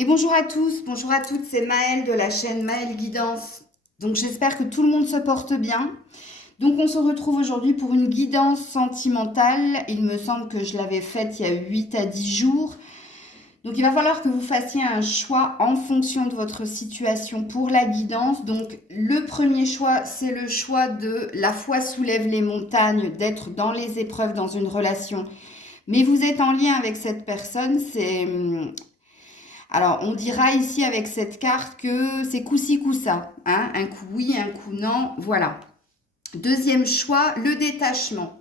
Et bonjour à tous, bonjour à toutes, c'est Maëlle de la chaîne Maëlle Guidance. Donc j'espère que tout le monde se porte bien. Donc on se retrouve aujourd'hui pour une guidance sentimentale. Il me semble que je l'avais faite il y a 8 à 10 jours. Donc il va falloir que vous fassiez un choix en fonction de votre situation pour la guidance. Donc le premier choix, c'est le choix de la foi soulève les montagnes, d'être dans les épreuves dans une relation. Mais vous êtes en lien avec cette personne, alors, on dira ici avec cette carte que c'est coup-ci, coup-ça. Hein, un coup oui, un coup non. Voilà. Deuxième choix, le détachement.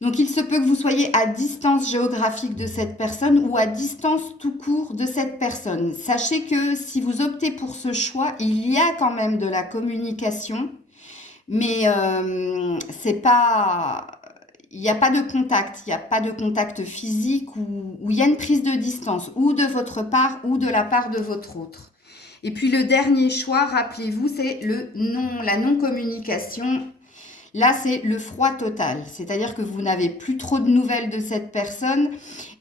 Donc, il se peut que vous soyez à distance géographique de cette personne ou à distance tout court de cette personne. Sachez que si vous optez pour ce choix, il y a quand même de la communication, mais c'est pas... Il n'y a pas de contact, il n'y a pas de contact physique où il y a une prise de distance, ou de votre part ou de la part de votre autre. Et puis le dernier choix, rappelez-vous, c'est la non-communication. Là, c'est le froid total, c'est-à-dire que vous n'avez plus trop de nouvelles de cette personne,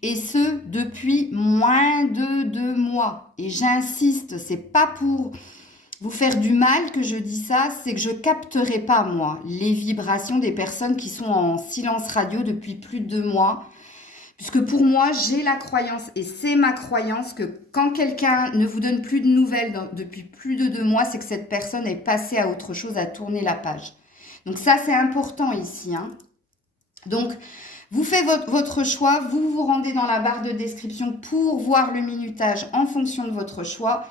et ce, depuis moins de 2 mois. Et j'insiste, c'est pas pour vous faire du mal que je dis ça, c'est que je capterai pas, moi, les vibrations des personnes qui sont en silence radio depuis plus de 2 mois. Puisque pour moi, j'ai la croyance, et c'est ma croyance, que quand quelqu'un ne vous donne plus de nouvelles depuis plus de 2 mois, c'est que cette personne est passée à autre chose, à tourner la page. Donc ça, c'est important ici. Hein. Donc, vous faites votre choix, vous vous rendez dans la barre de description pour voir le minutage en fonction de votre choix.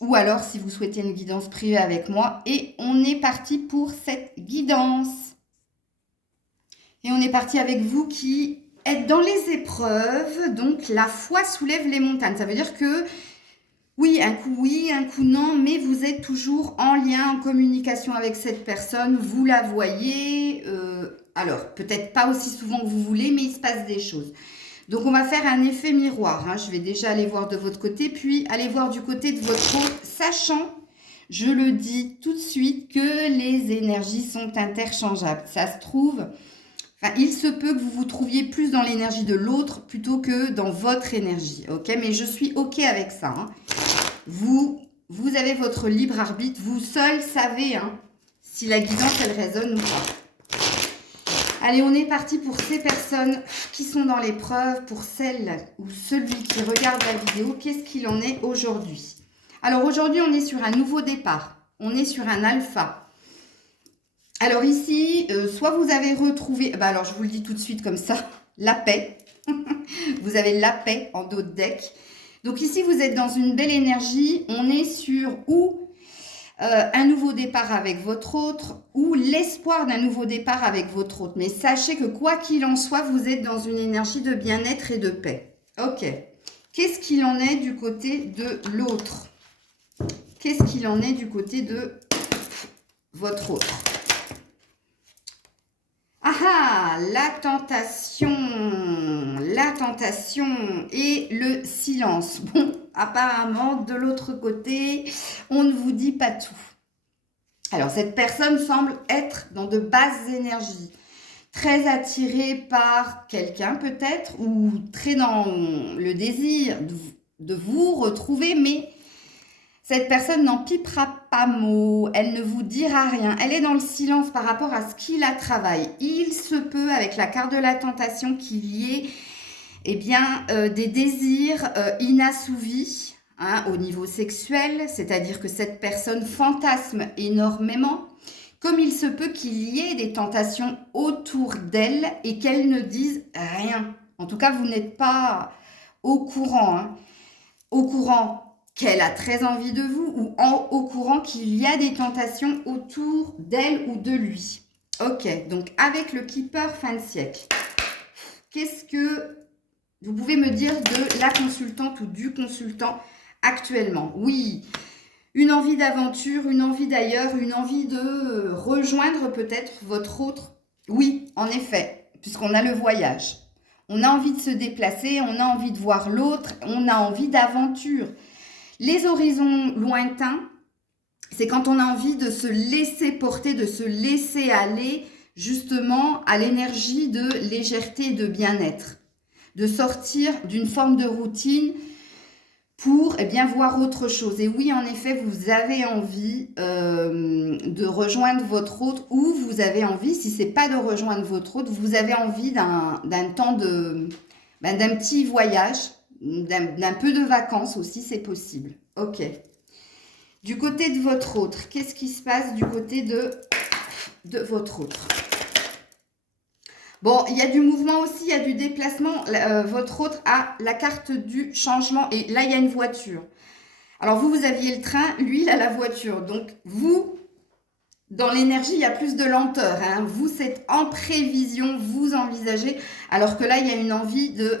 Ou alors si vous souhaitez une guidance privée avec moi. Et on est parti pour cette guidance. Et on est parti avec vous qui êtes dans les épreuves. Donc la foi soulève les montagnes. Ça veut dire que oui, un coup non, mais vous êtes toujours en lien, en communication avec cette personne. Vous la voyez. Alors peut-être pas aussi souvent que vous voulez, mais il se passe des choses. Donc, on va faire un effet miroir. Hein. Je vais déjà aller voir de votre côté, puis aller voir du côté de votre autre, sachant, je le dis tout de suite, que les énergies sont interchangeables. Ça se trouve, il se peut que vous vous trouviez plus dans l'énergie de l'autre plutôt que dans votre énergie. Ok, mais je suis ok avec ça. Hein. Vous avez votre libre arbitre. Vous seul savez si la guidance, elle résonne ou pas. Allez, on est parti pour ces personnes qui sont dans l'épreuve, pour celle ou celui qui regarde la vidéo. Qu'est-ce qu'il en est aujourd'hui? Alors aujourd'hui, on est sur un nouveau départ. On est sur un alpha. Alors ici, soit vous avez retrouvé, alors je vous le dis tout de suite comme ça, la paix. Vous avez la paix en dos de deck. Donc ici, vous êtes dans une belle énergie. On est sur un nouveau départ avec votre autre ou l'espoir d'un nouveau départ avec votre autre. Mais sachez que quoi qu'il en soit, vous êtes dans une énergie de bien-être et de paix. Ok. Qu'est-ce qu'il en est du côté de l'autre? Qu'est-ce qu'il en est du côté de votre autre? Ah, la tentation et le silence. Bon, apparemment, de l'autre côté, on ne vous dit pas tout. Alors, cette personne semble être dans de basses énergies, très attirée par quelqu'un peut-être, ou très dans le désir de vous retrouver, mais cette personne n'en pipera pas mot, elle ne vous dira rien, elle est dans le silence par rapport à ce qui la travaille. Il se peut, avec la carte de la tentation, qu'il y ait des désirs inassouvis au niveau sexuel, c'est-à-dire que cette personne fantasme énormément, comme il se peut qu'il y ait des tentations autour d'elle et qu'elle ne dise rien. En tout cas, vous n'êtes pas au courant, au courant qu'elle a très envie de vous ou au courant qu'il y a des tentations autour d'elle ou de lui. Ok, donc avec le Keeper fin de siècle, qu'est-ce que vous pouvez me dire de la consultante ou du consultant actuellement? Oui, une envie d'aventure, une envie d'ailleurs, une envie de rejoindre peut-être votre autre. Oui, en effet, puisqu'on a le voyage. On a envie de se déplacer, on a envie de voir l'autre, on a envie d'aventure. Les horizons lointains, c'est quand on a envie de se laisser porter, de se laisser aller justement à l'énergie de légèreté et de bien-être. De sortir d'une forme de routine pour eh bien, voir autre chose. Et oui, en effet, vous avez envie de rejoindre votre autre, ou vous avez envie, si c'est pas de rejoindre votre autre, vous avez envie d'un temps de, d'un petit voyage, d'un peu de vacances aussi, c'est possible. Ok. Du côté de votre autre, qu'est-ce qui se passe du côté de votre autre? Bon, il y a du mouvement aussi, il y a du déplacement. Votre autre a la carte du changement et là, il y a une voiture. Alors, vous aviez le train, lui, il a la voiture. Donc, vous, dans l'énergie, il y a plus de lenteur. Hein. Vous, c'est en prévision, vous envisagez, alors que là, il y a une envie de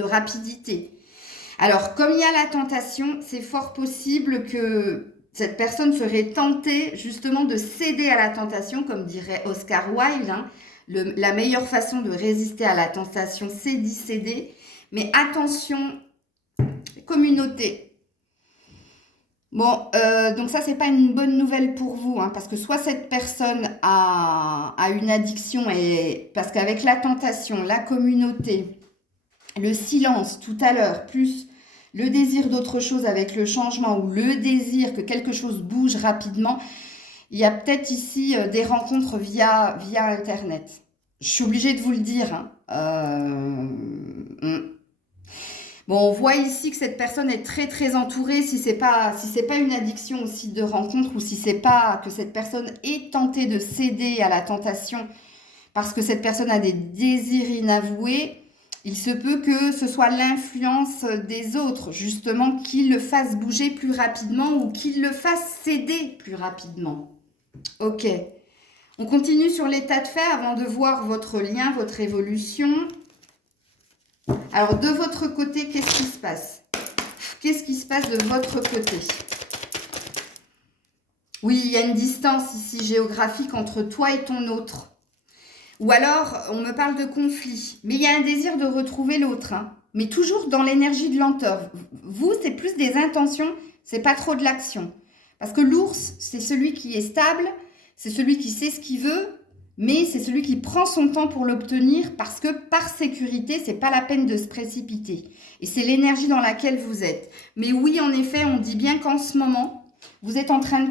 rapidité. Alors, comme il y a la tentation, c'est fort possible que cette personne serait tentée justement de céder à la tentation, comme dirait Oscar Wilde. Hein. La meilleure façon de résister à la tentation, c'est d'y céder. Mais attention, communauté. Bon, donc ça, c'est pas une bonne nouvelle pour vous, hein, parce que soit cette personne a une addiction, et parce qu'avec la tentation, la communauté, le silence tout à l'heure, plus le désir d'autre chose avec le changement, ou le désir que quelque chose bouge rapidement, il y a peut-être ici des rencontres via Internet. Je suis obligée de vous le dire. Hein. Bon, on voit ici que cette personne est très très entourée. Si c'est pas une addiction aussi de rencontre, ou si c'est pas que cette personne est tentée de céder à la tentation parce que cette personne a des désirs inavoués, il se peut que ce soit l'influence des autres, justement, qui le fasse bouger plus rapidement ou qui le fasse céder plus rapidement. Ok. On continue sur l'état de fait avant de voir votre lien, votre évolution. Alors, de votre côté, qu'est-ce qui se passe? Qu'est-ce qui se passe de votre côté? Oui, il y a une distance ici géographique entre toi et ton autre. Ou alors, on me parle de conflit. Mais il y a un désir de retrouver l'autre. Hein. Mais toujours dans l'énergie de lenteur. Vous, c'est plus des intentions, c'est pas trop de l'action. Parce que l'ours, c'est celui qui est stable, c'est celui qui sait ce qu'il veut, mais c'est celui qui prend son temps pour l'obtenir parce que par sécurité, c'est pas la peine de se précipiter. Et c'est l'énergie dans laquelle vous êtes. Mais oui, en effet, on dit bien qu'en ce moment, vous êtes en train de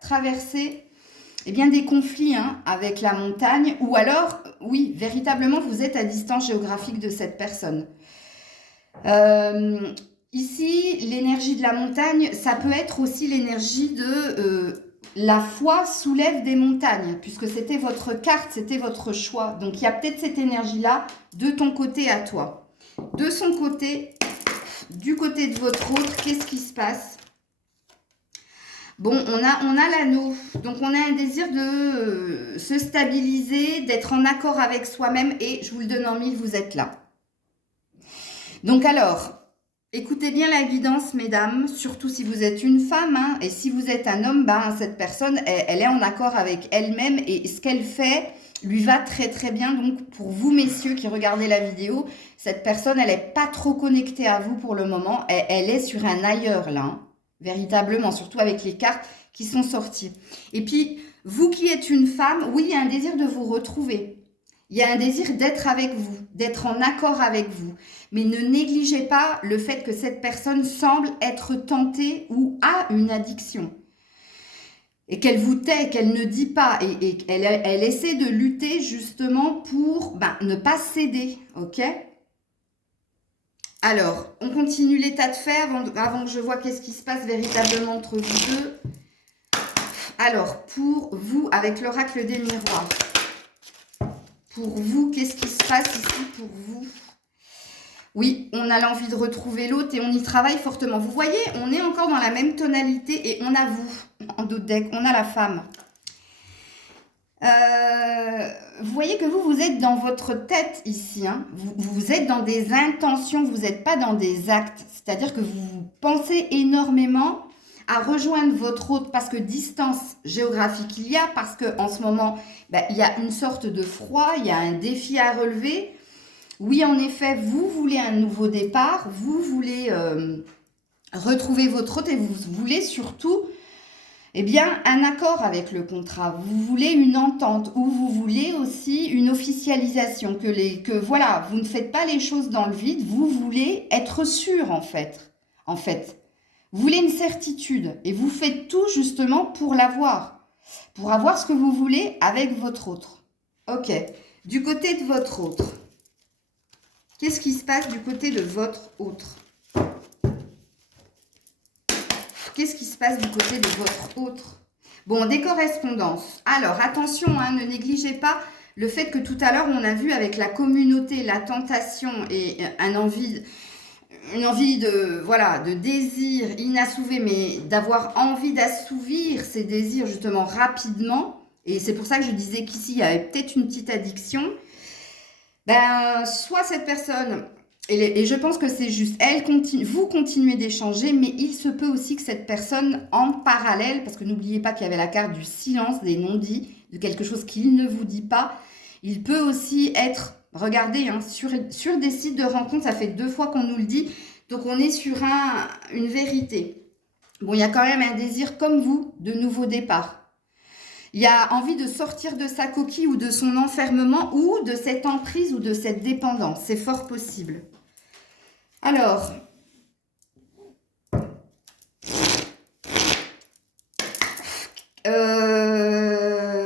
traverser eh bien, des conflits hein, avec la montagne, ou alors, oui, véritablement, vous êtes à distance géographique de cette personne. Ici, l'énergie de la montagne, ça peut être aussi l'énergie de la foi soulève des montagnes, puisque c'était votre carte, c'était votre choix. Donc, il y a peut-être cette énergie-là de ton côté à toi. De son côté, du côté de votre autre, qu'est-ce qui se passe? Bon, on a l'anneau, donc on a un désir de se stabiliser, d'être en accord avec soi-même, et je vous le donne en mille, vous êtes là. Donc alors, écoutez bien la guidance, mesdames, surtout si vous êtes une femme, hein, et si vous êtes un homme, ben, cette personne, elle est en accord avec elle-même, et ce qu'elle fait lui va très très bien. Donc pour vous, messieurs, qui regardez la vidéo, cette personne, elle n'est pas trop connectée à vous pour le moment, elle est sur un ailleurs, là, hein. Véritablement, surtout avec les cartes qui sont sorties. Et puis, vous qui êtes une femme, oui, il y a un désir de vous retrouver. Il y a un désir d'être avec vous, d'être en accord avec vous. Mais ne négligez pas le fait que cette personne semble être tentée ou a une addiction. Et qu'elle vous tait, qu'elle ne dit pas. Et elle essaie de lutter justement pour ne pas céder, ok ? Alors, on continue l'état de fait avant que je vois qu'est-ce qui se passe véritablement entre vous deux. Alors, pour vous, avec l'oracle des miroirs, pour vous, qu'est-ce qui se passe ici pour vous? Oui, on a l'envie de retrouver l'autre et on y travaille fortement. Vous voyez, on est encore dans la même tonalité et on a vous, en dos de deck, on a la femme. Vous voyez que vous êtes dans votre tête ici, hein. Vous êtes dans des intentions, vous n'êtes pas dans des actes. C'est-à-dire que vous pensez énormément à rejoindre votre autre parce que distance géographique il y a, parce qu'en ce moment, il y a une sorte de froid, il y a un défi à relever. Oui, en effet, vous voulez un nouveau départ, vous voulez retrouver votre autre et vous voulez surtout un accord avec le contrat. Vous voulez une entente ou vous voulez aussi une officialisation, que voilà, vous ne faites pas les choses dans le vide, vous voulez être sûr en fait. en fait. Vous voulez une certitude et vous faites tout justement pour l'avoir. Pour avoir ce que vous voulez avec votre autre. Ok. Du côté de votre autre. Qu'est-ce qui se passe du côté de votre autre? Qu'est-ce qui se passe du côté de votre autre? Bon, des correspondances. Alors, attention, hein, ne négligez pas le fait que tout à l'heure, on a vu avec la communauté, la tentation et une envie de, voilà, de désir inassouvi, mais d'avoir envie d'assouvir ces désirs justement rapidement. Et c'est pour ça que je disais qu'ici, il y avait peut-être une petite addiction. Ben, soit cette personne, et je pense que c'est juste, elle continue, vous continuez d'échanger, mais il se peut aussi que cette personne, en parallèle, parce que n'oubliez pas qu'il y avait la carte du silence, des non-dits, de quelque chose qu'il ne vous dit pas, il peut aussi être, regardez, hein, sur des sites de rencontres, ça fait 2 fois qu'on nous le dit, donc on est sur une vérité. Bon, il y a quand même un désir comme vous, de nouveau départ. Il y a envie de sortir de sa coquille ou de son enfermement ou de cette emprise ou de cette dépendance. C'est fort possible. Alors,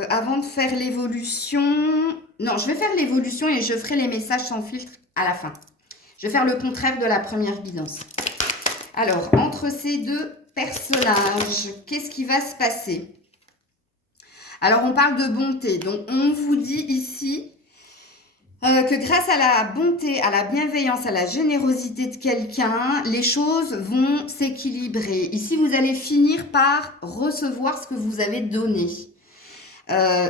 avant de faire l'évolution... Non, je vais faire l'évolution et je ferai les messages sans filtre à la fin. Je vais faire le contraire de la première guidance. Alors, entre ces deux personnages, qu'est-ce qui va se passer ? Alors, on parle de bonté. Donc, on vous dit ici que grâce à la bonté, à la bienveillance, à la générosité de quelqu'un, les choses vont s'équilibrer. Ici, vous allez finir par recevoir ce que vous avez donné.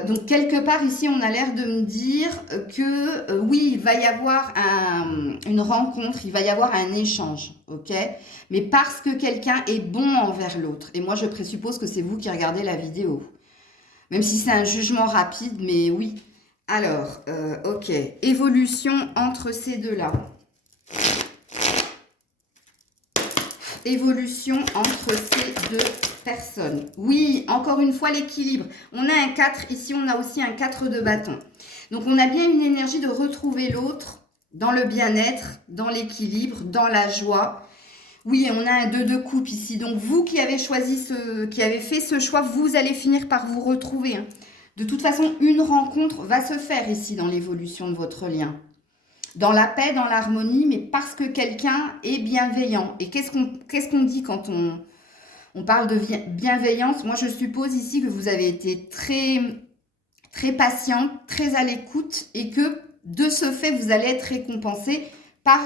Donc, quelque part, ici, on a l'air de me dire que oui, il va y avoir une rencontre, il va y avoir un échange, ok? Mais parce que quelqu'un est bon envers l'autre. Et moi, je présuppose que c'est vous qui regardez la vidéo. Même si c'est un jugement rapide, mais oui. Alors, ok. Évolution entre ces deux-là. Évolution entre ces deux personnes. Oui, encore une fois, l'équilibre. On a un 4, ici on a aussi un 4 de bâton. Donc, on a bien une énergie de retrouver l'autre dans le bien-être, dans l'équilibre, dans la joie. Oui, on a un 2 de coupe ici. Donc, vous qui avez choisi qui avez fait ce choix, vous allez finir par vous retrouver. Hein. De toute façon, une rencontre va se faire ici dans l'évolution de votre lien. Dans la paix, dans l'harmonie, mais parce que quelqu'un est bienveillant. Et qu'est-ce qu'on dit quand on parle de bienveillance? Moi, je suppose ici que vous avez été très, très patiente, très à l'écoute et que de ce fait, vous allez être récompensé par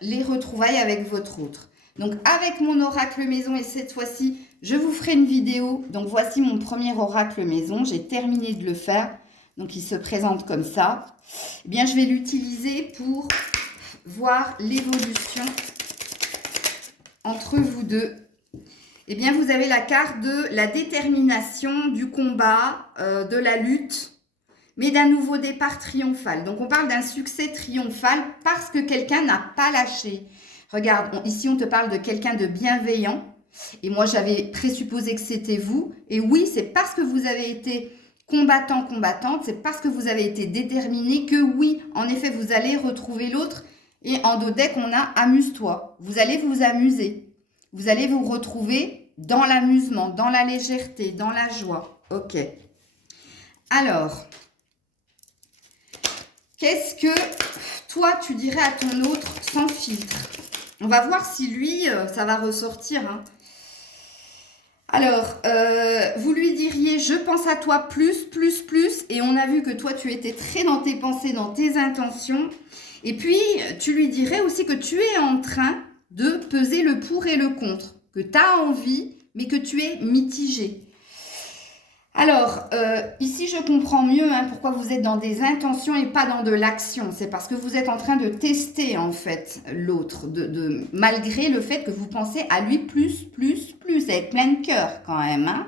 les retrouvailles avec votre autre. Donc, avec mon oracle maison, et cette fois-ci, je vous ferai une vidéo. Donc, voici mon premier oracle maison. J'ai terminé de le faire. Donc, il se présente comme ça. Eh bien, je vais l'utiliser pour voir l'évolution entre vous deux. Eh bien, vous avez la carte de la détermination, du combat, de la lutte, mais d'un nouveau départ triomphal. Donc, on parle d'un succès triomphal parce que quelqu'un n'a pas lâché. Regarde, ici, on te parle de quelqu'un de bienveillant. Et moi, j'avais présupposé que c'était vous. Et oui, c'est parce que vous avez été combattant, combattante, c'est parce que vous avez été déterminé que oui, en effet, vous allez retrouver l'autre. Et en dos deck, on a amuse-toi. Vous allez vous amuser. Vous allez vous retrouver dans l'amusement, dans la légèreté, dans la joie. Ok. Alors, qu'est-ce que toi, tu dirais à ton autre sans filtre? On va voir si lui, ça va ressortir. Hein. Alors, vous lui diriez, je pense à toi plus. Et on a vu que toi, tu étais très dans tes pensées, dans tes intentions. Et puis, tu lui dirais aussi que tu es en train de peser le pour et le contre. Que tu as envie, mais que tu es mitigé. Alors, ici, je comprends mieux pourquoi vous êtes dans des intentions et pas dans de l'action. C'est parce que vous êtes en train de tester, en fait, l'autre, malgré le fait que vous pensez à lui plus, avec plein de cœur, quand même. Hein.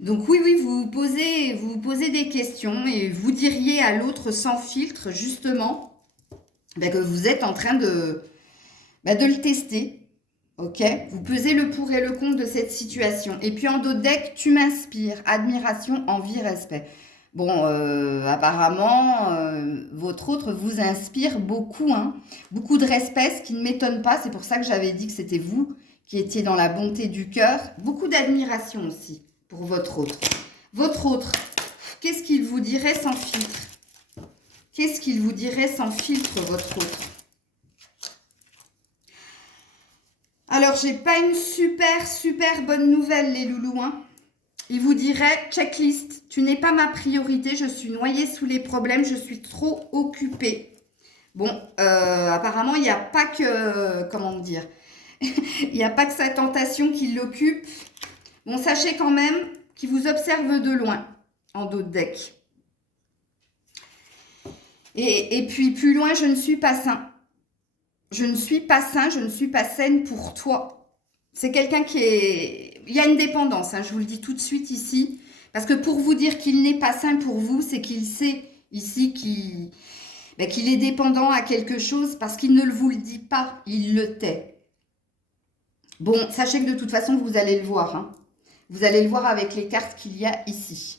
Donc, oui, vous vous posez des questions et vous diriez à l'autre sans filtre, justement, que vous êtes en train de le tester. Ok, vous pesez le pour et le contre de cette situation. Et puis en dos de deck, tu m'inspires. Admiration, envie, respect. Bon, apparemment, votre autre vous inspire beaucoup, hein, beaucoup de respect, ce qui ne m'étonne pas. C'est pour ça que j'avais dit que c'était vous qui étiez dans la bonté du cœur. Beaucoup d'admiration aussi pour votre autre. Votre autre, qu'est-ce qu'il vous dirait sans filtre? Qu'est-ce qu'il vous dirait sans filtre, votre autre? Alors, j'ai pas une super bonne nouvelle, les loulous, hein. Il vous dirait, checklist, tu n'es pas ma priorité, je suis noyée sous les problèmes, je suis trop occupée. Bon, apparemment, il n'y a pas que, comment dire, il n'y a pas que sa tentation qui l'occupe. Bon, sachez quand même qu'il vous observe de loin, en dos de deck. Et puis, plus loin, je ne suis pas sain. Je ne suis pas sain, je ne suis pas saine pour toi. C'est quelqu'un qui est... Il y a une dépendance, hein, je vous le dis tout de suite ici. Parce que pour vous dire qu'il n'est pas sain pour vous, c'est qu'il sait ici qu'il est dépendant à quelque chose parce qu'il ne vous le dit pas, il le tait. Bon, sachez que de toute façon, vous allez le voir. Hein. Vous allez le voir avec les cartes qu'il y a ici.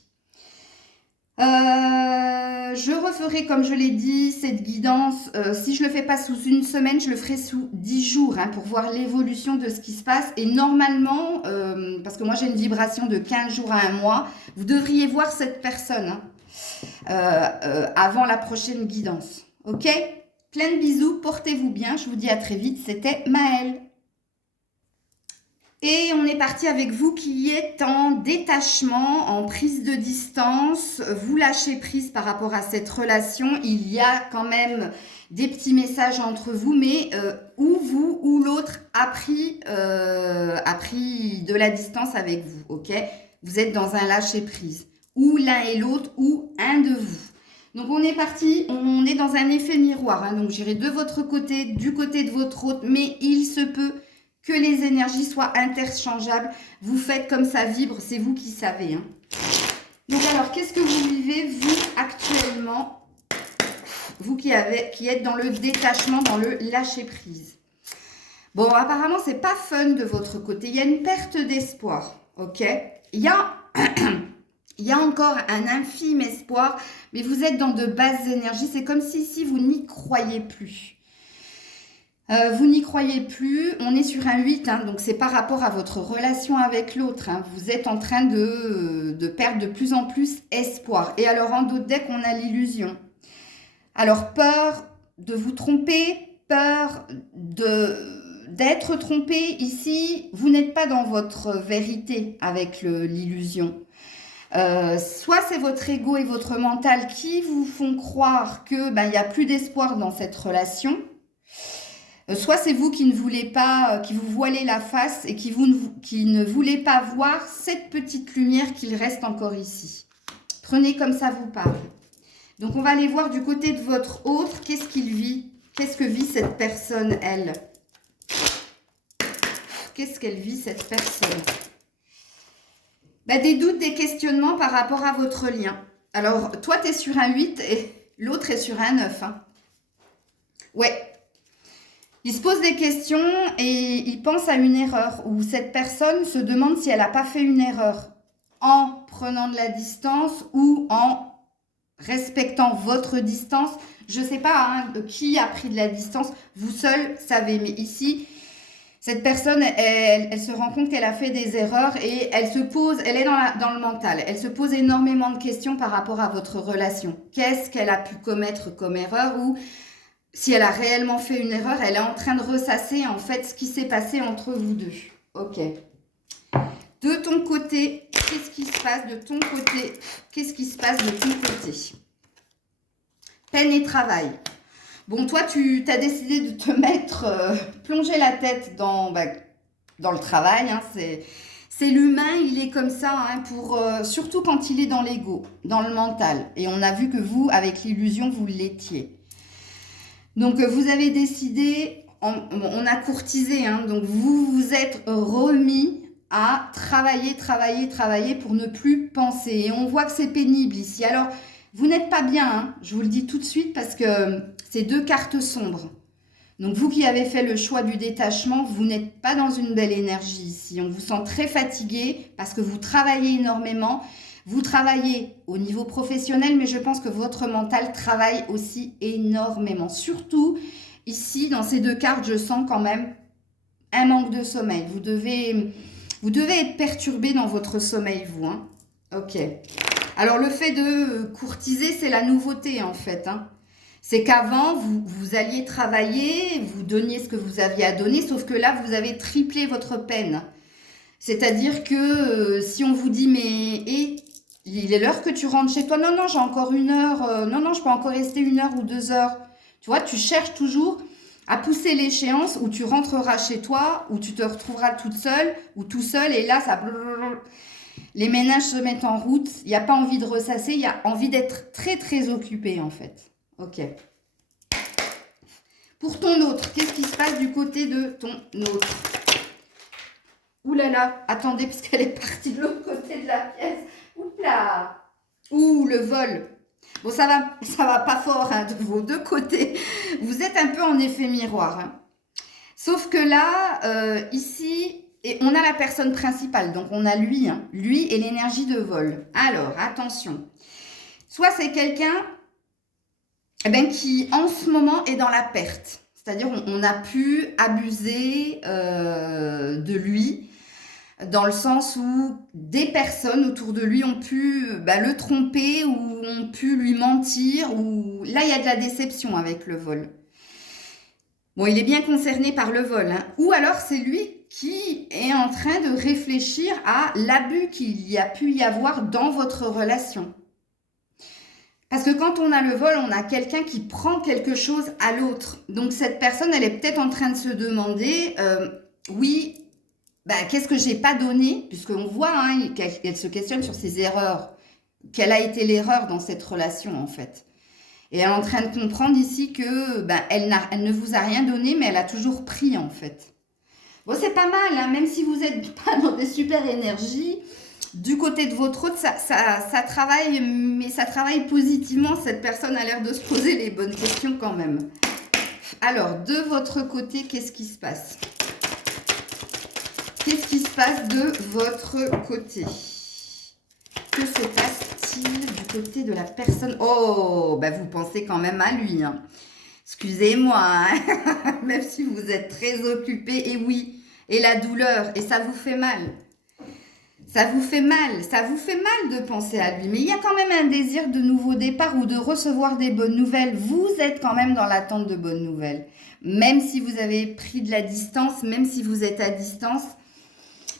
Je referai, comme je l'ai dit, cette guidance. Si je ne le fais pas sous une semaine, je le ferai sous 10 jours hein, pour voir l'évolution de ce qui se passe. Et normalement, parce que moi j'ai une vibration de 15 jours à un mois, vous devriez voir cette personne hein, avant la prochaine guidance. Ok? Plein de bisous, portez-vous bien. Je vous dis à très vite. C'était Maëlle. Et on est parti avec vous qui êtes en détachement, en prise de distance. Vous lâchez prise par rapport à cette relation. Il y a quand même des petits messages entre vous, mais ou vous ou l'autre a pris de la distance avec vous. Ok? Vous êtes dans un lâcher prise. Ou l'un et l'autre, ou un de vous. Donc on est parti, on est dans un effet miroir. Hein, donc j'irai de votre côté, du côté de votre autre, mais il se peut que les énergies soient interchangeables. Vous faites comme ça vibre, c'est vous qui savez. Hein. Donc alors, qu'est-ce que vous vivez, vous, actuellement? Vous qui êtes dans le détachement, dans le lâcher-prise. Bon, apparemment, c'est pas fun de votre côté. Il y a une perte d'espoir, ok? Il y a encore un infime espoir, mais vous êtes dans de basses énergies. C'est comme si ici, vous n'y croyez plus. Vous n'y croyez plus, on est sur un 8, hein, donc c'est par rapport à votre relation avec l'autre. Hein, vous êtes en train de perdre de plus en plus espoir. Et alors en dos de deck, on a l'illusion. Alors peur de vous tromper, peur d'être trompé. Ici, vous n'êtes pas dans votre vérité avec l'illusion. Soit c'est votre ego et votre mental qui vous font croire que il n'y a plus d'espoir dans cette relation. Soit c'est vous qui ne voulez pas, qui vous voilez la face et qui ne voulez pas voir cette petite lumière qu'il reste encore ici. Prenez comme ça vous parle. Donc on va aller voir du côté de votre autre, qu'est-ce qu'il vit? Qu'est-ce que vit cette personne, elle? Qu'est-ce qu'elle vit, cette personne? Des doutes, des questionnements par rapport à votre lien. Alors, toi, tu es sur un 8 et l'autre est sur un 9. Hein. Ouais. Il se pose des questions et il pense à une erreur ou cette personne se demande si elle n'a pas fait une erreur en prenant de la distance ou en respectant votre distance. Je ne sais pas hein, qui a pris de la distance, vous seul savez. Mais ici, cette personne, elle se rend compte qu'elle a fait des erreurs et elle est dans le mental. Elle se pose énormément de questions par rapport à votre relation. Qu'est-ce qu'elle a pu commettre comme erreur ou... Si elle a réellement fait une erreur, elle est en train de ressasser en fait ce qui s'est passé entre vous deux. Ok. De ton côté, qu'est-ce qui se passe de ton côté? Qu'est-ce qui se passe de ton côté? Peine et travail. Bon, toi, tu as décidé de te mettre, plonger la tête dans le travail. Hein, c'est l'humain, il est comme ça, hein, surtout quand il est dans l'ego, dans le mental. Et on a vu que vous, avec l'illusion, vous l'étiez. Donc, vous avez décidé, on a courtisé, hein, donc vous vous êtes remis à travailler pour ne plus penser. Et on voit que c'est pénible ici. Alors, vous n'êtes pas bien, hein, je vous le dis tout de suite parce que c'est deux cartes sombres. Donc, vous qui avez fait le choix du détachement, vous n'êtes pas dans une belle énergie ici. On vous sent très fatigué parce que vous travaillez énormément. Vous travaillez au niveau professionnel, mais je pense que votre mental travaille aussi énormément. Surtout ici, dans ces deux cartes, je sens quand même un manque de sommeil. Vous devez être perturbé dans votre sommeil, vous. Hein. Ok. Alors, le fait de courtiser, c'est la nouveauté, en fait. Hein. C'est qu'avant, vous alliez travailler, vous donniez ce que vous aviez à donner, sauf que là, vous avez triplé votre peine. C'est-à-dire que si on vous dit, mais il est l'heure que tu rentres chez toi. Non, non, j'ai encore 1 heure. Non, non, je peux encore rester 1 heure ou 2 heures. Tu vois, tu cherches toujours à pousser l'échéance où tu rentreras chez toi, où tu te retrouveras toute seule ou tout seul. Et là, ça... Les ménages se mettent en route. Il n'y a pas envie de ressasser. Il y a envie d'être très, très occupé, en fait. Ok. Pour ton autre, qu'est-ce qui se passe du côté de ton autre? Ouh là là, attendez, parce qu'elle est partie de l'autre côté de la pièce. Ouh là. Ouh, le vol. Bon, ça va pas fort hein, de vos deux côtés. Vous êtes un peu en effet miroir. Hein. Sauf que là, ici, et on a la personne principale. Donc, on a lui, hein, lui et l'énergie de vol. Alors, attention. Soit c'est quelqu'un qui, en ce moment, est dans la perte. C'est-à-dire, on a pu abuser de lui. Dans le sens où des personnes autour de lui ont pu le tromper ou ont pu lui mentir. Ou là, il y a de la déception avec le vol. Bon, il est bien concerné par le vol. Hein. Ou alors, c'est lui qui est en train de réfléchir à l'abus qu'il y a pu y avoir dans votre relation. Parce que quand on a le vol, on a quelqu'un qui prend quelque chose à l'autre. Donc, cette personne, elle est peut-être en train de se demander, oui, qu'est-ce que j'ai pas donné, puisqu'on voit hein, qu'elle se questionne sur ses erreurs. Quelle a été l'erreur dans cette relation, en fait. Et elle est en train de comprendre ici que elle ne vous a rien donné, mais elle a toujours pris, en fait. Bon, c'est pas mal, hein, même si vous n'êtes pas dans des super énergies. Du côté de votre autre, ça travaille, mais ça travaille positivement. Cette personne a l'air de se poser les bonnes questions quand même. Alors, de votre côté, qu'est-ce qui se passe ? Qu'est-ce qui se passe de votre côté? Que se passe-t-il du côté de la personne? Oh, vous pensez quand même à lui. Hein. Excusez-moi, hein. Même si vous êtes très occupé. Et oui, et la douleur, et ça vous fait mal. Ça vous fait mal de penser à lui. Mais il y a quand même un désir de nouveau départ ou de recevoir des bonnes nouvelles. Vous êtes quand même dans l'attente de bonnes nouvelles. Même si vous avez pris de la distance, même si vous êtes à distance.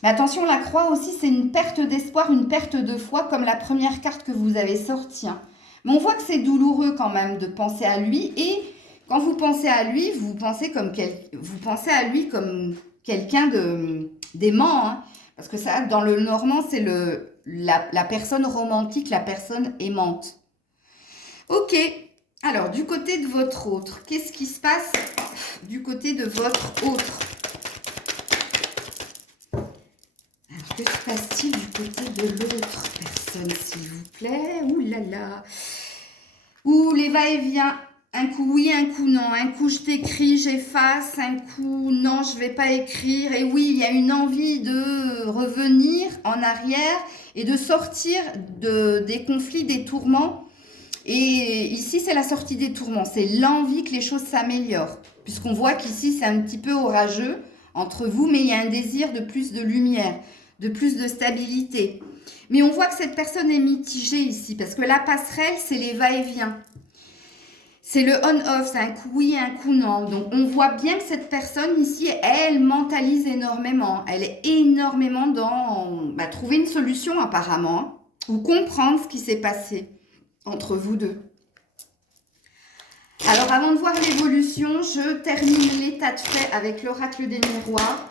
Mais attention, la croix aussi, c'est une perte d'espoir, une perte de foi, comme la première carte que vous avez sortie. Hein. Mais on voit que c'est douloureux quand même de penser à lui. Et quand vous pensez à lui, vous pensez à lui comme quelqu'un d'aimant. Hein. Parce que ça, dans le normand, c'est la personne romantique, la personne aimante. Ok. Alors, du côté de votre autre, qu'est-ce qui se passe du côté de votre autre? Alors, que se passe-t-il du côté de l'autre personne, s'il vous plaît? Ouh là là. Ouh, les va-et-vient. Un coup oui, un coup non. Un coup je t'écris, j'efface. Un coup non, je vais pas écrire. Et oui, il y a une envie de revenir en arrière et de sortir des conflits, des tourments. Et ici, c'est la sortie des tourments. C'est l'envie que les choses s'améliorent. Puisqu'on voit qu'ici, c'est un petit peu orageux entre vous, mais il y a un désir de plus de lumière, de plus de stabilité. Mais on voit que cette personne est mitigée ici, parce que la passerelle, c'est les va-et-vient. C'est le on-off, c'est un coup oui, un coup non. Donc, on voit bien que cette personne ici, elle mentalise énormément. Elle est énormément dans trouver une solution apparemment, ou comprendre ce qui s'est passé entre vous deux. Alors, avant de voir l'évolution, je termine l'état de fait avec l'oracle des miroirs.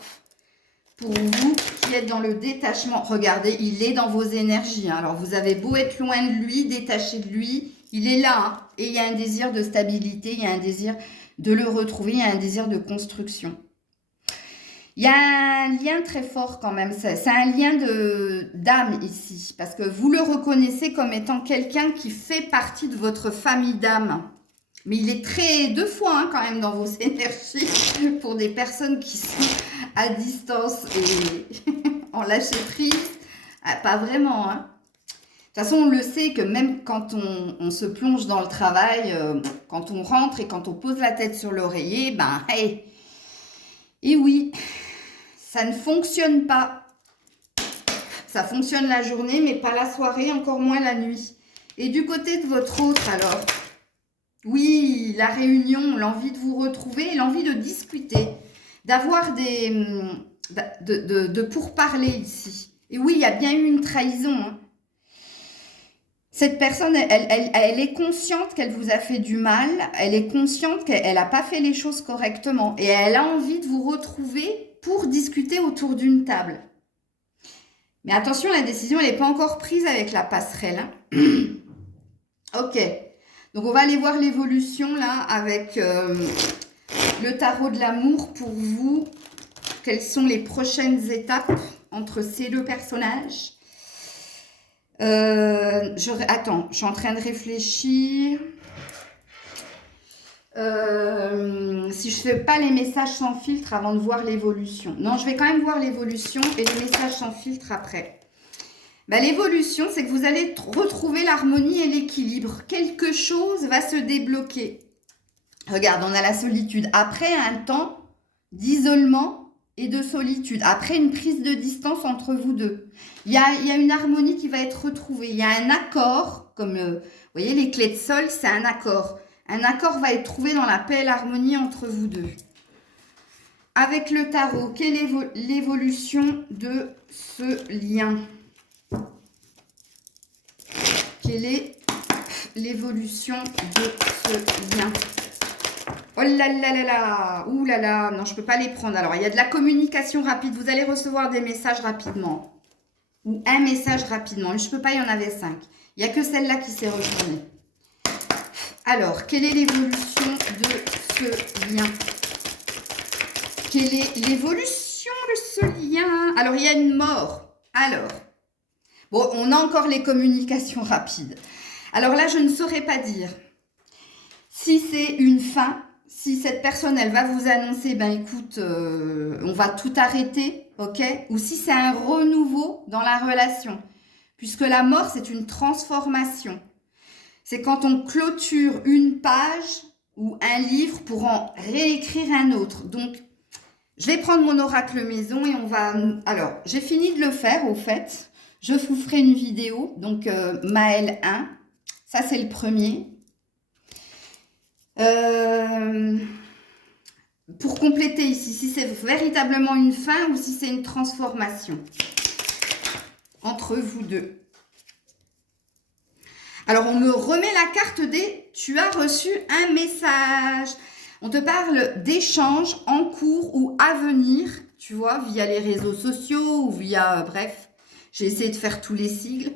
Pour vous qui êtes dans le détachement, regardez, il est dans vos énergies. Hein. Alors, vous avez beau être loin de lui, détaché de lui, il est là. Hein. Et il y a un désir de stabilité, il y a un désir de le retrouver, il y a un désir de construction. Il y a un lien très fort quand même, c'est un lien d'âme ici. Parce que vous le reconnaissez comme étant quelqu'un qui fait partie de votre famille d'âme. Mais il est très deux fois hein, quand même dans vos énergies pour des personnes qui sont à distance et en lâcher prise. Ah, pas vraiment. Hein. toute façon, on le sait que même quand on se plonge dans le travail, quand on rentre et quand on pose la tête sur l'oreiller, ben, hey, et oui, ça ne fonctionne pas. Ça fonctionne la journée, mais pas la soirée, encore moins la nuit. Et du côté de votre autre, alors, oui, la réunion, l'envie de vous retrouver, l'envie de discuter, d'avoir de pourparler ici. Et oui, il y a bien eu une trahison, hein. Cette personne, elle est consciente qu'elle vous a fait du mal, elle est consciente qu'elle n'a pas fait les choses correctement et elle a envie de vous retrouver pour discuter autour d'une table. Mais attention, la décision, elle n'est pas encore prise avec la passerelle, hein. Ok, donc on va aller voir l'évolution là avec le tarot de l'amour pour vous. Quelles sont les prochaines étapes entre ces deux personnages? Attends, je suis en train de réfléchir. Si je ne fais pas les messages sans filtre avant de voir l'évolution. Non, je vais quand même voir l'évolution et les messages sans filtre après. Bah, l'évolution, c'est que vous allez retrouver l'harmonie et l'équilibre. Quelque chose va se débloquer. Regarde, on a la solitude. Après un temps d'isolement et de solitude, après une prise de distance entre vous deux, il y a une harmonie qui va être retrouvée. Il y a un accord, comme vous voyez, les clés de sol, c'est un accord. Un accord va être trouvé dans la paix et l'harmonie entre vous deux. Avec le tarot, quelle est l'évolution de ce lien? Quelle est l'évolution de ce lien? Oh là là là là, ouh là là, non, je ne peux pas les prendre. Alors, il y a de la communication rapide. Vous allez recevoir des messages rapidement. Ou un message rapidement. Je ne peux pas, il y en avait 5. Il n'y a que celle-là qui s'est retournée. Alors, quelle est l'évolution de ce lien? Quelle est l'évolution de ce lien? Alors, il y a une mort. Alors, bon, on a encore les communications rapides. Alors là, je ne saurais pas dire si c'est une fin. Si cette personne, elle va vous annoncer, ben écoute, on va tout arrêter, ok? Ou si c'est un renouveau dans la relation. Puisque la mort, c'est une transformation. C'est quand on clôture une page ou un livre pour en réécrire un autre. Donc, je vais prendre mon oracle maison et on va... Alors, j'ai fini de le faire, au fait. Je vous ferai une vidéo. Donc, Maël 1. Ça, c'est le premier. Pour compléter ici, si c'est véritablement une fin ou si c'est une transformation entre vous deux. Alors, on me remet la carte des « Tu as reçu un message ». On te parle d'échanges en cours ou à venir, tu vois, via les réseaux sociaux ou via... bref, j'ai essayé de faire tous les sigles.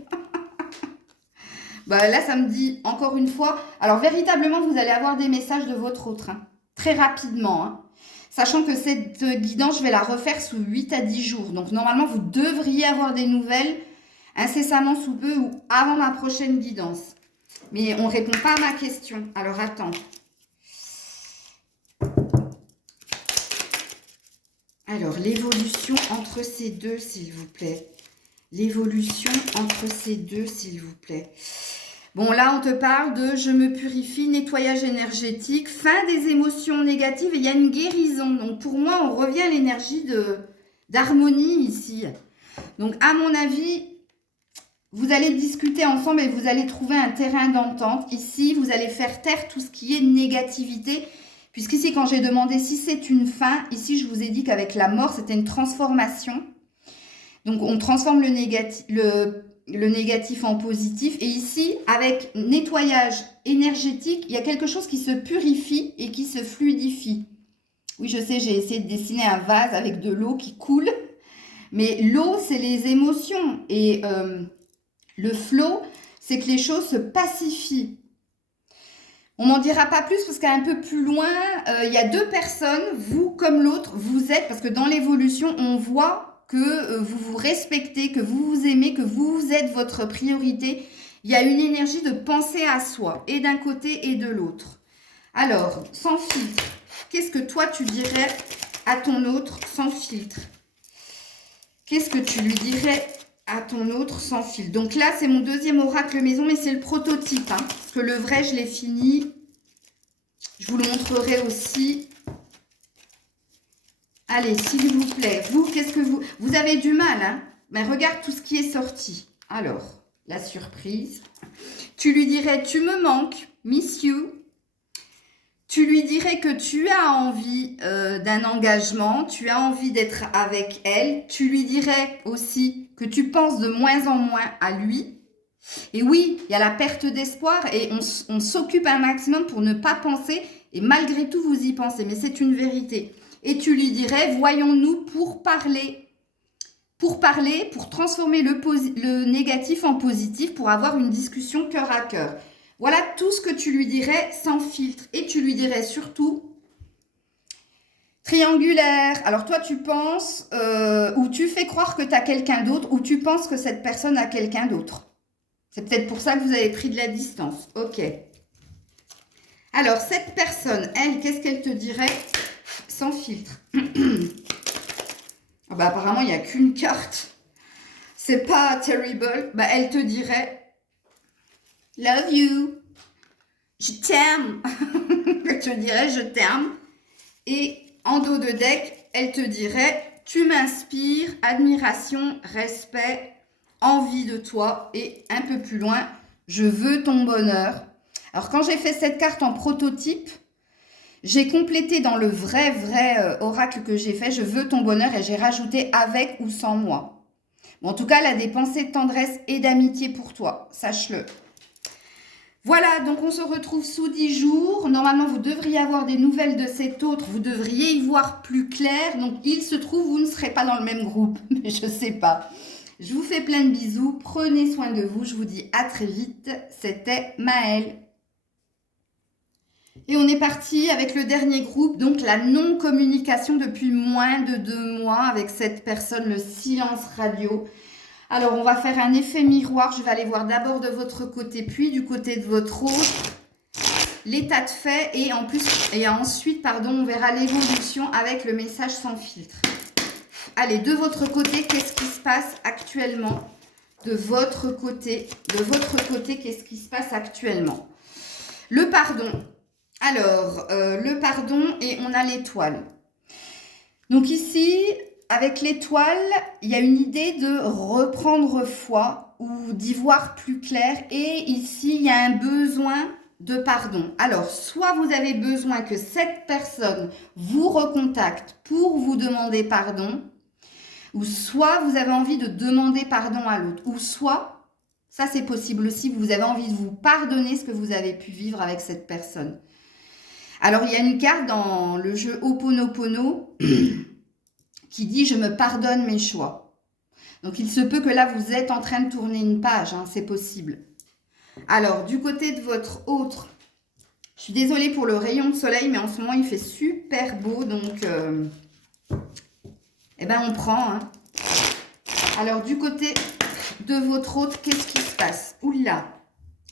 Bah, là, ça me dit, encore une fois... Alors, véritablement, vous allez avoir des messages de votre autre, hein, très rapidement. Hein, sachant que cette guidance, je vais la refaire sous 8 à 10 jours. Donc, normalement, vous devriez avoir des nouvelles incessamment sous peu ou avant ma prochaine guidance. Mais on ne répond pas à ma question. Alors, attends. Alors, l'évolution entre ces deux, s'il vous plaît. L'évolution entre ces deux, s'il vous plaît. Bon, là, on te parle de « je me purifie », nettoyage énergétique, fin des émotions négatives et il y a une guérison. Donc, pour moi, on revient à l'énergie d'harmonie ici. Donc, à mon avis, vous allez discuter ensemble et vous allez trouver un terrain d'entente. Ici, vous allez faire taire tout ce qui est négativité. Puisqu'ici, quand j'ai demandé si c'est une fin, ici, je vous ai dit qu'avec la mort, c'était une transformation. Donc, on transforme le négatif en positif. Et ici, avec nettoyage énergétique, il y a quelque chose qui se purifie et qui se fluidifie. Oui, je sais, j'ai essayé de dessiner un vase avec de l'eau qui coule. Mais l'eau, c'est les émotions. Et le flow, c'est que les choses se pacifient. On m'en dira pas plus parce qu'un peu plus loin, il y a deux personnes, vous comme l'autre, vous êtes, parce que dans l'évolution, on voit que vous vous respectez, que vous vous aimez, que vous êtes votre priorité. Il y a une énergie de penser à soi, et d'un côté et de l'autre. Alors, sans filtre, qu'est-ce que toi tu dirais à ton autre sans filtre? Qu'est-ce que tu lui dirais à ton autre sans fil. Donc là, c'est mon deuxième oracle maison, mais c'est le prototype. Hein, parce que le vrai, je l'ai fini. Je vous le montrerai aussi. Allez, s'il vous plaît. Vous, qu'est-ce que vous... Vous avez du mal, hein? Mais regarde tout ce qui est sorti. Alors, la surprise. Tu lui dirais, tu me manques, miss you. Tu lui dirais que tu as envie d'un engagement, tu as envie d'être avec elle. Tu lui dirais aussi que tu penses de moins en moins à lui. Et oui, il y a la perte d'espoir et on s'occupe un maximum pour ne pas penser. Et malgré tout, vous y pensez, mais c'est une vérité. Et tu lui dirais, voyons-nous pour parler, pour transformer le négatif en positif, pour avoir une discussion cœur à cœur. Voilà tout ce que tu lui dirais sans filtre. Et tu lui dirais surtout triangulaire. Alors toi, tu penses ou tu fais croire que tu as quelqu'un d'autre ou tu penses que cette personne a quelqu'un d'autre. C'est peut-être pour ça que vous avez pris de la distance. Ok. Alors, cette personne, elle, qu'est-ce qu'elle te dirait sans filtre? Ah bah, apparemment, il n'y a qu'une carte. C'est pas terrible. Bah, elle te dirait love you. Je t'aime. Elle te dirait je t'aime. Et en dos de deck, elle te dirait tu m'inspires, admiration, respect, envie de toi. Et un peu plus loin, je veux ton bonheur. Alors, quand j'ai fait cette carte en prototype, j'ai complété dans le vrai oracle que j'ai fait, je veux ton bonheur, et j'ai rajouté avec ou sans moi. Bon, en tout cas, elle a des pensées de tendresse et d'amitié pour toi, sache-le. Voilà, donc on se retrouve sous 10 jours. Normalement, vous devriez avoir des nouvelles de cet autre, vous devriez y voir plus clair. Donc, il se trouve, vous ne serez pas dans le même groupe, mais je ne sais pas. Je vous fais plein de bisous, prenez soin de vous, je vous dis à très vite. C'était Maëlle. Et on est parti avec le dernier groupe, donc la non-communication depuis moins de 2 mois avec cette personne, le silence radio. Alors, on va faire un effet miroir. Je vais aller voir d'abord de votre côté, puis du côté de votre autre, l'état de fait. Et ensuite, on verra l'évolution avec le message sans filtre. Allez, de votre côté, qu'est-ce qui se passe actuellement? De votre côté, qu'est-ce qui se passe actuellement? Le pardon. Alors, le pardon et on a l'étoile. Donc ici, avec l'étoile, il y a une idée de reprendre foi ou d'y voir plus clair. Et ici, il y a un besoin de pardon. Alors, soit vous avez besoin que cette personne vous recontacte pour vous demander pardon, ou soit vous avez envie de demander pardon à l'autre, ou soit, ça c'est possible aussi, vous avez envie de vous pardonner ce que vous avez pu vivre avec cette personne. Alors, il y a une carte dans le jeu Ho'oponopono qui dit « Je me pardonne mes choix ». Donc, il se peut que là, vous êtes en train de tourner une page, hein, c'est possible. Alors, du côté de votre autre, je suis désolée pour le rayon de soleil, mais en ce moment, il fait super beau, donc, on prend. Hein. Alors, du côté de votre autre, qu'est-ce qui se passe? Oula.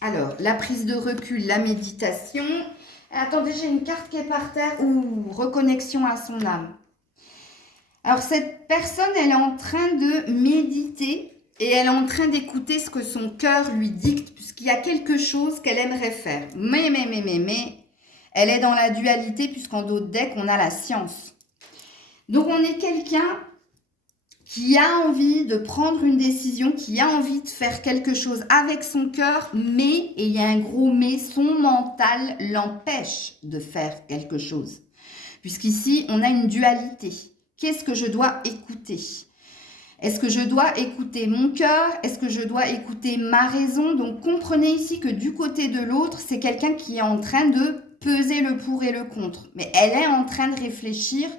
Alors, la prise de recul, la méditation. Attendez, j'ai une carte qui est par terre. Ouh, reconnexion à son âme. Alors, cette personne, elle est en train de méditer et elle est en train d'écouter ce que son cœur lui dicte, puisqu'il y a quelque chose qu'elle aimerait faire. Mais, elle est dans la dualité, puisqu'en dos de deck, on a la science. Donc, on est quelqu'un qui a envie de prendre une décision, qui a envie de faire quelque chose avec son cœur, mais, et il y a un gros mais, son mental l'empêche de faire quelque chose. Puisqu'ici, on a une dualité. Qu'est-ce que je dois écouter? Est-ce que je dois écouter mon cœur? Est-ce que je dois écouter ma raison? Donc, comprenez ici que du côté de l'autre, c'est quelqu'un qui est en train de peser le pour et le contre. Mais elle est en train de réfléchir,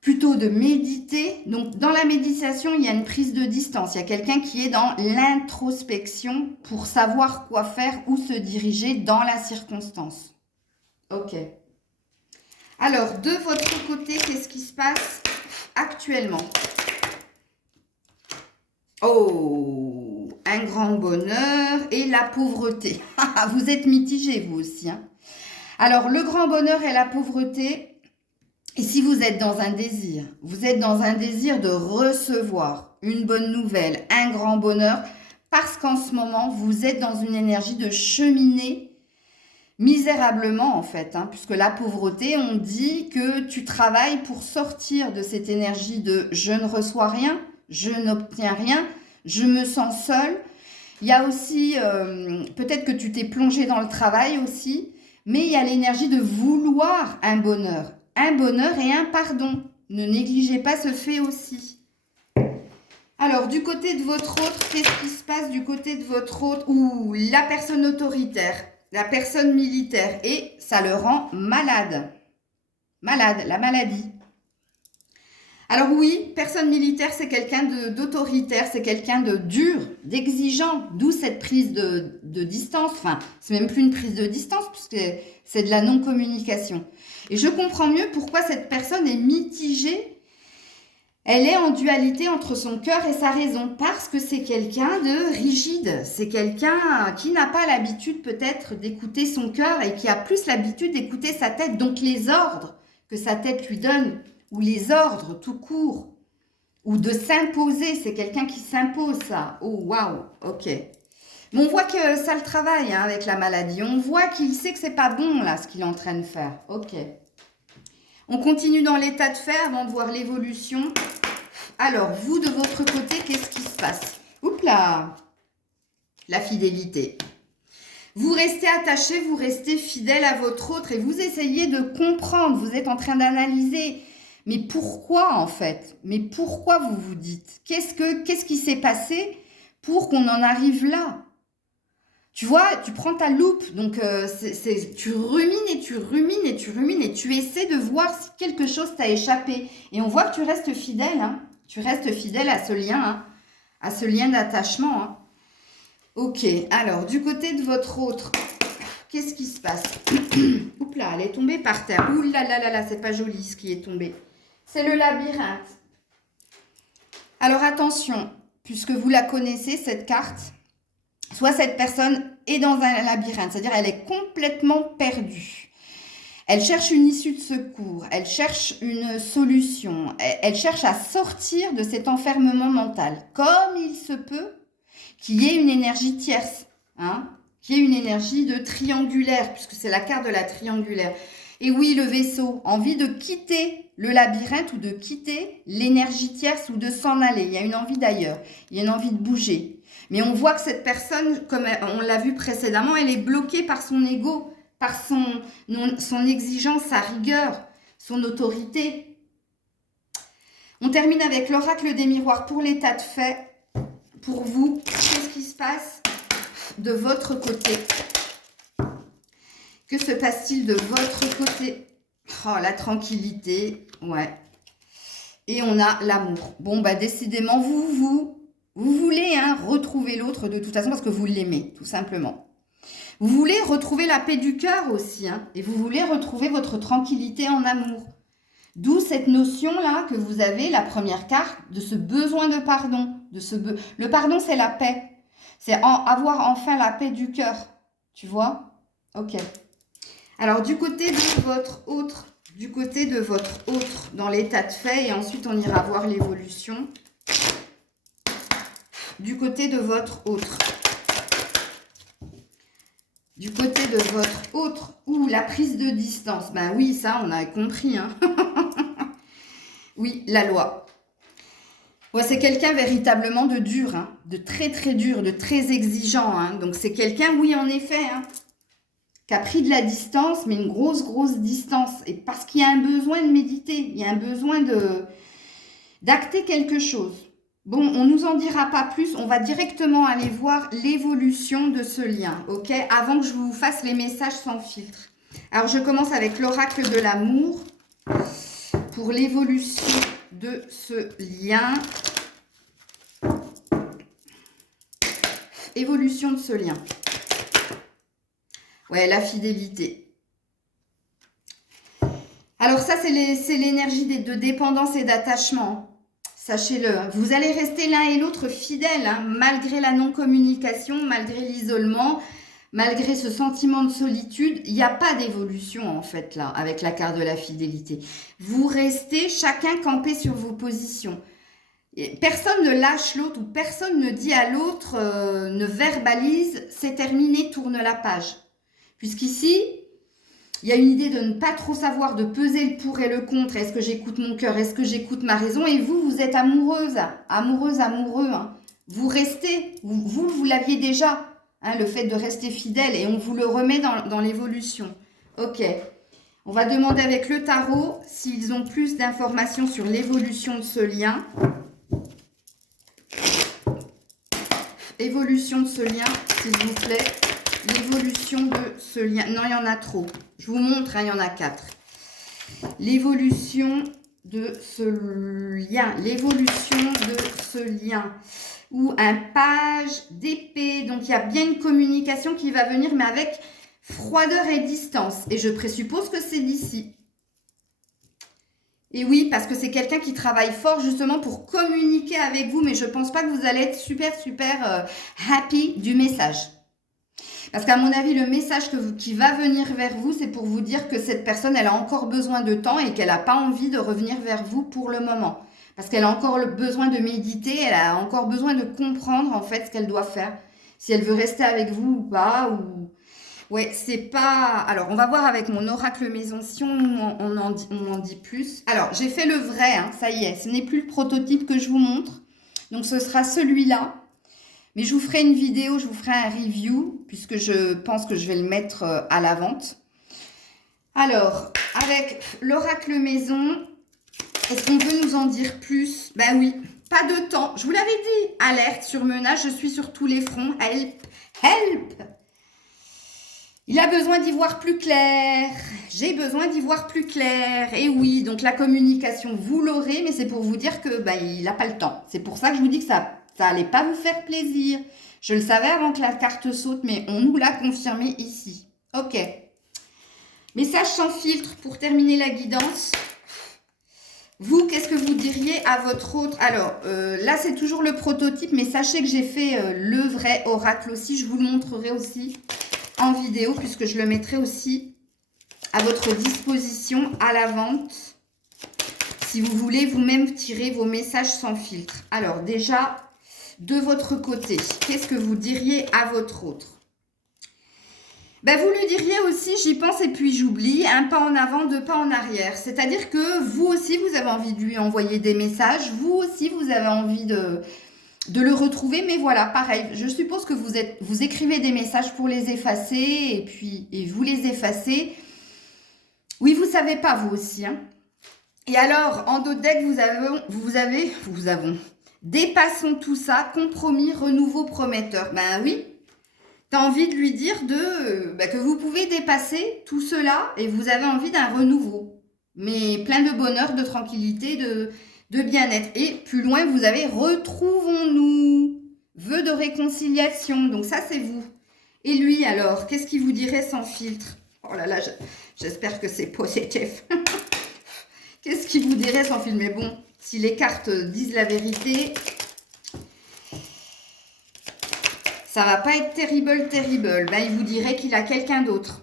plutôt de méditer. Donc, dans la méditation, il y a une prise de distance. Il y a quelqu'un qui est dans l'introspection pour savoir quoi faire, où se diriger dans la circonstance. Ok. Alors, de votre côté, qu'est-ce qui se passe actuellement? Oh, un grand bonheur et la pauvreté. Vous êtes mitigés, vous aussi. Hein. Alors, le grand bonheur et la pauvreté, Et si vous êtes dans un désir, vous êtes dans un désir de recevoir une bonne nouvelle, un grand bonheur, parce qu'en ce moment, vous êtes dans une énergie de cheminer misérablement en fait, hein, puisque la pauvreté, on dit que tu travailles pour sortir de cette énergie de je ne reçois rien, je n'obtiens rien, je me sens seule. Il y a aussi, peut-être que tu t'es plongé dans le travail aussi, mais il y a l'énergie de vouloir un bonheur et un pardon. Ne négligez pas ce fait aussi. Alors, du côté de votre autre, qu'est-ce qui se passe du côté de votre autre? Ouh, la personne autoritaire, la personne militaire, et ça le rend malade. Malade, la maladie. Alors oui, personne militaire, c'est quelqu'un d'autoritaire, c'est quelqu'un de dur, d'exigeant, d'où cette prise de distance. Enfin, c'est même plus une prise de distance, puisque c'est de la non-communication. Et je comprends mieux pourquoi cette personne est mitigée. Elle est en dualité entre son cœur et sa raison, parce que c'est quelqu'un de rigide. C'est quelqu'un qui n'a pas l'habitude peut-être d'écouter son cœur et qui a plus l'habitude d'écouter sa tête. Donc les ordres que sa tête lui donne, ou les ordres tout court, ou de s'imposer, c'est quelqu'un qui s'impose ça. Oh, waouh, ok. Mais on voit que ça le travaille hein, avec la maladie. On voit qu'il sait que c'est pas bon là, ce qu'il est en train de faire. Ok. On continue dans l'état de fait avant de voir l'évolution. Alors, vous, de votre côté, qu'est-ce qui se passe? Oups là, la fidélité. Vous restez attaché, vous restez fidèle à votre autre et vous essayez de comprendre. Vous êtes en train d'analyser. Mais pourquoi en fait? Mais pourquoi vous vous dites? Qu'est-ce qui s'est passé pour qu'on en arrive là? Tu vois, tu prends ta loupe, donc tu rumines et tu rumines et tu rumines et tu essaies de voir si quelque chose t'a échappé. Et on voit que tu restes fidèle, hein. Tu restes fidèle à ce lien, hein, à ce lien d'attachement. Hein. Ok, alors du côté de votre autre, qu'est-ce qui se passe? Oups là, elle est tombée par terre. Ouh là là là là, c'est pas joli ce qui est tombé. C'est le labyrinthe. Alors attention, puisque vous la connaissez, cette carte, soit cette personne est dans un labyrinthe, c'est-à-dire elle est complètement perdue. Elle cherche une issue de secours, elle cherche une solution, elle cherche à sortir de cet enfermement mental. Comme il se peut qu'il y ait une énergie tierce, hein, qu'il y ait une énergie de triangulaire, puisque c'est la carte de la triangulaire. Et oui, le vaisseau, envie de quitter le labyrinthe ou de quitter l'énergie tierce ou de s'en aller. Il y a une envie d'ailleurs, il y a une envie de bouger. Mais on voit que cette personne, comme on l'a vu précédemment, elle est bloquée par son ego, par son exigence, sa rigueur, son autorité. On termine avec l'oracle des miroirs pour l'état de fait. Pour vous, qu'est-ce qui se passe de votre côté? Que se passe-t-il de votre côté? Oh, la tranquillité, ouais. Et on a l'amour. Bon, bah décidément, vous voulez hein, retrouver l'autre de toute façon parce que vous l'aimez, tout simplement. Vous voulez retrouver la paix du cœur aussi, hein, et vous voulez retrouver votre tranquillité en amour. D'où cette notion-là que vous avez, la première carte, de ce besoin de pardon. Le pardon, c'est la paix. C'est avoir enfin la paix du cœur. Tu vois? Ok. Alors, du côté de votre autre, dans l'état de fait, et ensuite on ira voir l'évolution. Du côté de votre autre. Du côté de votre autre, ou la prise de distance. Ben oui, ça, on a compris. Hein. Oui, la loi. Ouais, c'est quelqu'un véritablement de dur, hein, de très très dur, de très exigeant. Hein. Donc c'est quelqu'un, oui, en effet, hein, qui a pris de la distance, mais une grosse distance. Et parce qu'il y a un besoin de méditer, il y a un besoin d'acter quelque chose. Bon, on ne nous en dira pas plus, on va directement aller voir l'évolution de ce lien, ok? Avant que je vous fasse les messages sans filtre. Alors, je commence avec l'oracle de l'amour pour l'évolution de ce lien. Évolution de ce lien. Ouais, la fidélité. Alors ça, c'est l'énergie de dépendance et d'attachement. Sachez-le, vous allez rester l'un et l'autre fidèles, hein, malgré la non-communication, malgré l'isolement, malgré ce sentiment de solitude, il n'y a pas d'évolution en fait là, avec la carte de la fidélité. Vous restez chacun campé sur vos positions. Et personne ne lâche l'autre ou personne ne dit à l'autre, ne verbalise, c'est terminé, tourne la page. Puisqu'ici, il y a une idée de ne pas trop savoir, de peser le pour et le contre. Est-ce que j'écoute mon cœur? Est-ce que j'écoute ma raison? Et vous, vous êtes amoureuse, amoureux. Hein. Vous restez, vous l'aviez déjà, hein, le fait de rester fidèle, et on vous le remet dans l'évolution. Ok. On va demander avec le tarot s'ils ont plus d'informations sur l'évolution de ce lien. Évolution de ce lien, s'il vous plaît. L'évolution de ce lien. Non, il y en a trop. Je vous montre, hein, il y en a 4. L'évolution de ce lien. L'évolution de ce lien. Ou un page d'épée. Donc, il y a bien une communication qui va venir, mais avec froideur et distance. Et je présuppose que c'est d'ici. Et oui, parce que c'est quelqu'un qui travaille fort justement pour communiquer avec vous, mais je ne pense pas que vous allez être super happy du message. Parce qu'à mon avis, le message qui va venir vers vous, c'est pour vous dire que cette personne, elle a encore besoin de temps et qu'elle n'a pas envie de revenir vers vous pour le moment. Parce qu'elle a encore besoin de méditer, elle a encore besoin de comprendre en fait ce qu'elle doit faire. Si elle veut rester avec vous ou pas, ou... Ouais, c'est pas... Alors, on va voir avec mon oracle maison si on en dit plus. Alors, j'ai fait le vrai, hein, ça y est. Ce n'est plus le prototype que je vous montre. Donc, ce sera celui-là. Mais je vous ferai une vidéo, je vous ferai un review, puisque je pense que je vais le mettre à la vente. Alors, avec l'oracle maison, est-ce qu'on peut nous en dire plus? Ben oui, pas de temps. Je vous l'avais dit, alerte, surmenage, je suis sur tous les fronts. Help, help! Il a besoin d'y voir plus clair. J'ai besoin d'y voir plus clair. Et oui, donc la communication, vous l'aurez, mais c'est pour vous dire que il n'a pas le temps. C'est pour ça que je vous dis que ça allait pas vous faire plaisir. Je le savais avant que la carte saute, mais on nous l'a confirmé ici. Ok. Message sans filtre pour terminer la guidance. Vous, qu'est-ce que vous diriez à votre autre? Alors, là, c'est toujours le prototype, mais sachez que j'ai fait le vrai oracle aussi. Je vous le montrerai aussi en vidéo, puisque je le mettrai aussi à votre disposition à la vente. Si vous voulez vous-même tirer vos messages sans filtre. Alors, déjà... De votre côté, qu'est-ce que vous diriez à votre autre? Vous lui diriez aussi, j'y pense et puis j'oublie, un pas en avant, 2 pas en arrière. C'est-à-dire que vous aussi, vous avez envie de lui envoyer des messages. Vous aussi, vous avez envie de le retrouver. Mais voilà, pareil, je suppose que vous écrivez des messages pour les effacer et vous les effacez. Oui, vous savez pas, vous aussi. Hein. Et alors, en dos de deck, vous avez dépassons tout ça, compromis, renouveau prometteur. Ben oui, tu as envie de lui dire que vous pouvez dépasser tout cela et vous avez envie d'un renouveau. Mais plein de bonheur, de tranquillité, de bien-être. Et plus loin, vous avez retrouvons-nous. Vœu de réconciliation. Donc ça, c'est vous. Et lui, alors, qu'est-ce qu'il vous dirait sans filtre? Oh là là, j'espère que c'est positif. Qu'est-ce qu'il vous dirait sans filtre? Mais bon... Si les cartes disent la vérité, ça va pas être terrible. Il vous dirait qu'il a quelqu'un d'autre.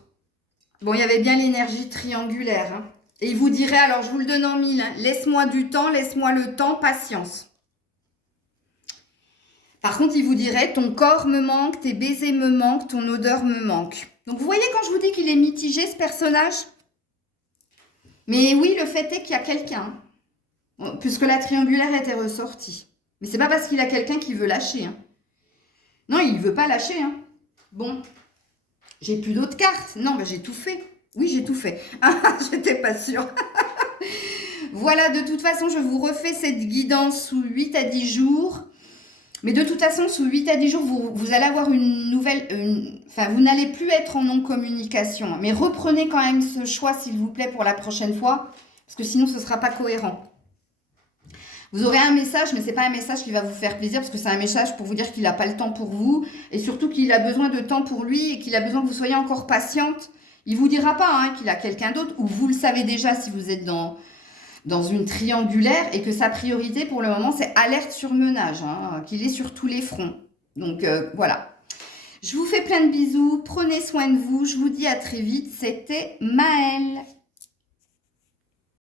Bon, il y avait bien l'énergie triangulaire. Hein. Et il vous dirait, alors je vous le donne en 1000, hein, laisse-moi du temps, laisse-moi le temps, patience. Par contre, il vous dirait, ton corps me manque, tes baisers me manquent, ton odeur me manque. Donc, vous voyez quand je vous dis qu'il est mitigé, ce personnage? Mais oui, le fait est qu'il y a quelqu'un. Puisque la triangulaire était ressortie. Mais c'est pas parce qu'il a quelqu'un qui veut lâcher. Hein. Non, il ne veut pas lâcher. Hein. Bon, j'ai plus d'autres cartes. Non, j'ai tout fait. Oui, j'ai tout fait. J'étais pas sûre. Voilà, de toute façon, je vous refais cette guidance sous 8 à 10 jours. Mais de toute façon, sous 8 à 10 jours, vous allez avoir une nouvelle... Enfin, vous n'allez plus être en non-communication. Mais reprenez quand même ce choix, s'il vous plaît, pour la prochaine fois. Parce que sinon, ce ne sera pas cohérent. Vous aurez un message, mais ce n'est pas un message qui va vous faire plaisir, parce que c'est un message pour vous dire qu'il n'a pas le temps pour vous, et surtout qu'il a besoin de temps pour lui, et qu'il a besoin que vous soyez encore patiente. Il ne vous dira pas hein, qu'il a quelqu'un d'autre, ou vous le savez déjà si vous êtes dans une triangulaire, et que sa priorité pour le moment, c'est alerte surmenage, hein, qu'il est sur tous les fronts. Donc voilà. Je vous fais plein de bisous, prenez soin de vous, je vous dis à très vite, c'était Maëlle.